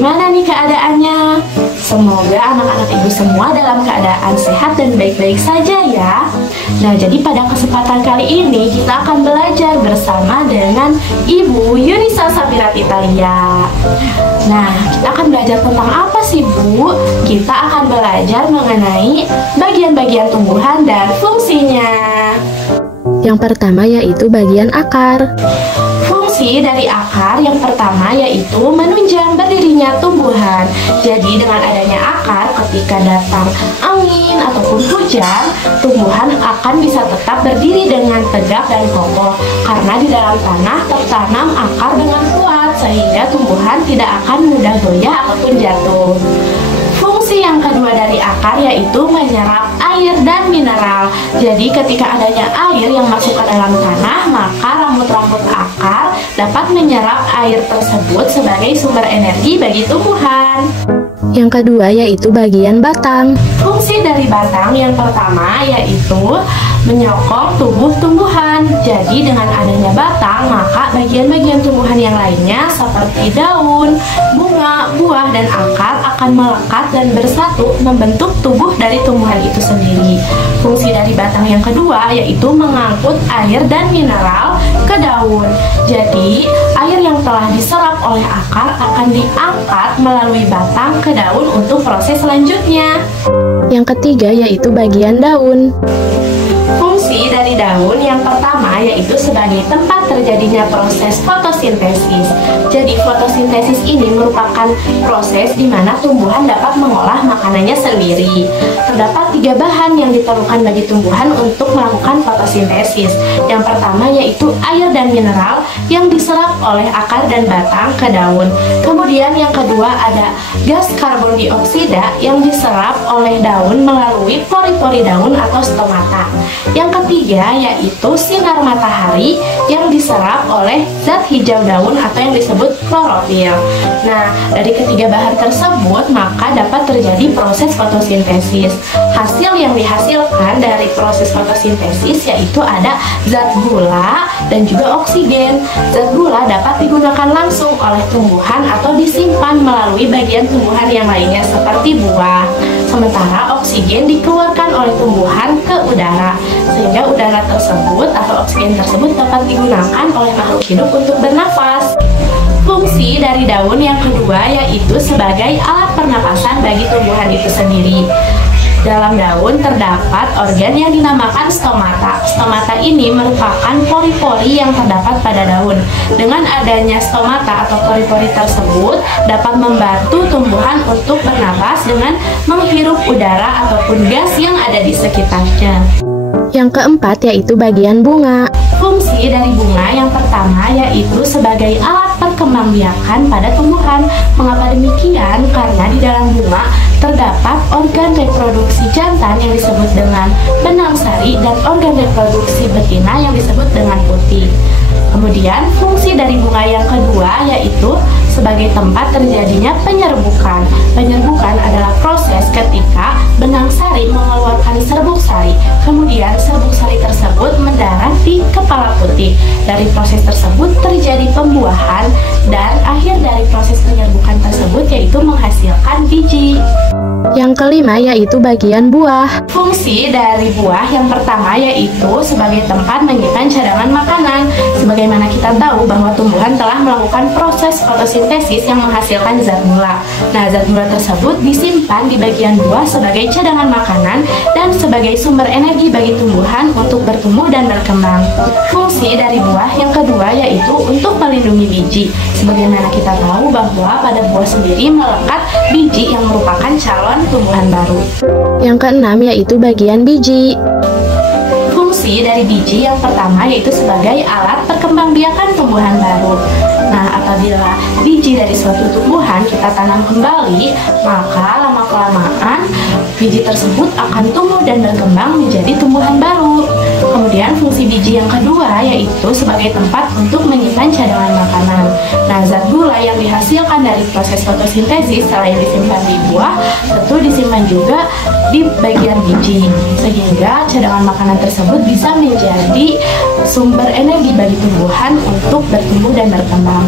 bagaimana nih keadaannya? Semoga anak-anak ibu semua dalam keadaan sehat dan baik-baik saja ya. Nah, jadi pada kesempatan kali ini kita akan belajar bersama dengan Ibu Yunisa Safirati Thalia. Nah, kita akan belajar tentang apa sih, Bu? Kita akan belajar mengenai bagian-bagian tumbuhan dan fungsinya. Yang pertama yaitu bagian akar. Fungsi dari akar yang pertama yaitu menunjang berdirinya tumbuhan. Jadi dengan adanya akar, ketika datang angin ataupun hujan, tumbuhan akan bisa tetap berdiri dengan tegak dan kokoh karena di dalam tanah tertanam akar dengan kuat sehingga tumbuhan tidak akan mudah goyah ataupun jatuh. Fungsi yang kedua dari akar yaitu menyerap air dan mineral. Jadi ketika adanya air yang masuk ke dalam tanah, maka rambut-rambut akar dapat menyerap air tersebut sebagai sumber energi bagi tumbuhan. Yang kedua yaitu bagian batang. Fungsi dari batang yang pertama yaitu menyokong tubuh tumbuhan. Jadi dengan adanya batang, maka bagian-bagian tumbuhan yang lainnya seperti daun, bunga, buah, dan akar akan melekat dan bersatu membentuk tubuh dari tumbuhan itu sendiri. Fungsi dari batang yang kedua yaitu mengangkut air dan mineral ke daun. Jadi air yang telah diserap oleh akar akan diangkat melalui batang ke daun untuk proses selanjutnya. Yang ketiga yaitu bagian daun. Fungsi dari daun yang pertama yaitu sebagai tempat terjadinya proses fotosintesis. Jadi fotosintesis ini merupakan proses di mana tumbuhan dapat mengolah makanannya sendiri. Terdapat 3 bahan yang diperlukan bagi tumbuhan untuk melakukan fotosintesis. Yang pertama yaitu air dan mineral yang diserap oleh akar dan batang ke daun. Kemudian yang kedua ada gas karbon dioksida yang diserap oleh daun melalui pori-pori daun atau stomata. Yang ketiga yaitu sinar matahari yang diserap oleh zat hijau daun atau yang disebut klorofil. Nah, dari ketiga bahan tersebut maka dapat terjadi proses fotosintesis. Hasil yang dihasilkan dari proses fotosintesis yaitu ada zat gula dan juga oksigen. Zat gula dapat digunakan langsung oleh tumbuhan atau disimpan melalui bagian tumbuhan yang lainnya seperti buah. Sementara oksigen dikeluarkan oleh tumbuhan ke udara, sehingga udara tersebut atau oksigen tersebut dapat digunakan oleh makhluk hidup untuk bernafas. Fungsi dari daun yang kedua yaitu sebagai alat pernapasan bagi tumbuhan itu sendiri. Dalam daun terdapat organ yang dinamakan stomata. Stomata ini merupakan pori-pori yang terdapat pada daun. Dengan adanya stomata atau pori-pori tersebut dapat membantu tumbuhan untuk bernapas dengan menghirup udara ataupun gas yang ada di sekitarnya. Yang keempat yaitu bagian bunga. Fungsi dari bunga yang pertama yaitu sebagai alat perkembangbiakan pada tumbuhan. Mengapa demikian? Karena di dalam bunga terdapat organ reproduksi jantan yang disebut dengan benang sari dan organ reproduksi betina yang disebut dengan putih. Kemudian fungsi dari bunga yang kedua yaitu sebagai tempat terjadinya penyerbukan. Penyerbukan adalah proses ketika benang sari mengeluarkan serbuk sari. Kemudian serbuk sari tersebut mendarat di kepala putih. Dari proses tersebut terjadi pembuahan dan akhir dari proses penyerbukan tersebut yaitu menghasilkan biji. Yang kelima yaitu bagian buah. Fungsi dari buah yang pertama yaitu sebagai tempat menyimpan cadangan makanan. Sebagaimana kita tahu bahwa tumbuhan telah melakukan proses fotosintesis yang menghasilkan zat gula. Nah, zat gula tersebut disimpan di bagian buah sebagai cadangan makanan dan sebagai sumber energi bagi tumbuhan untuk bertumbuh dan berkembang. Fungsi dari buah yang kedua yaitu untuk melindungi biji. Sebagaimana kita tahu bahwa pada buah sendiri melekat biji yang merupakan calon tumbuhan baru. Yang keenam yaitu bagian biji. Fungsi dari biji yang pertama yaitu sebagai alat perkembangbiakan tumbuhan baru. Nah, apabila biji dari suatu tumbuhan kita tanam kembali, maka lama-kelamaan biji tersebut akan tumbuh dan berkembang menjadi tumbuhan baru. Kemudian fungsi biji yang kedua yaitu sebagai tempat untuk menyimpan cadangan makanan. Nah, zat gula yang dihasilkan dari proses fotosintesis selain disimpan di buah, tentu disimpan juga di bagian biji, sehingga cadangan makanan tersebut bisa menjadi sumber energi bagi tumbuhan untuk bertumbuh dan berkembang.